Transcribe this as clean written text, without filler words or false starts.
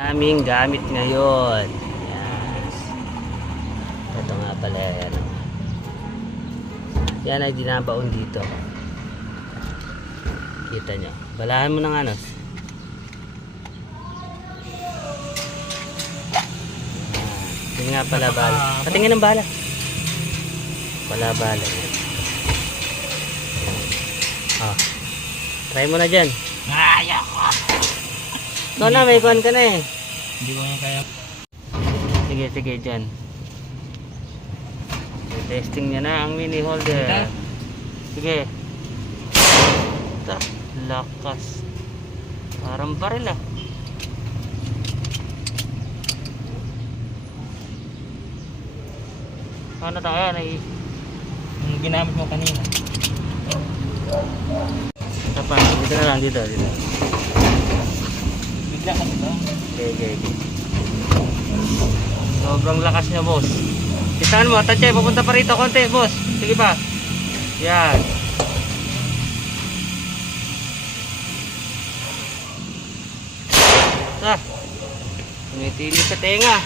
Aming gamit ngayon. Yes. Ito nga pala yan. Yan ay dinabaon dito. Kita nyo. Balahan mo ng ano. Yan nga pala bala. Patingin ng bala. Wala bala. Oh. Try mo na dyan. Ayoko. Ikaw na, may kuhan ka na eh. Hindi ko nga kaya. Sige dyan. Testing niya na ang mini holder. Sige. Ito, lakas. Parang baril ah. Ano tayo? Yung ginamit mo kanina. Ito pa, dito na lang, dito. Bigla ka ba? Okay. Sobrang lakas niya, boss. Kitaan mo, Tatche, papunta pa rito konti, boss. Sige pa. Yan. Tumitili sa tenga.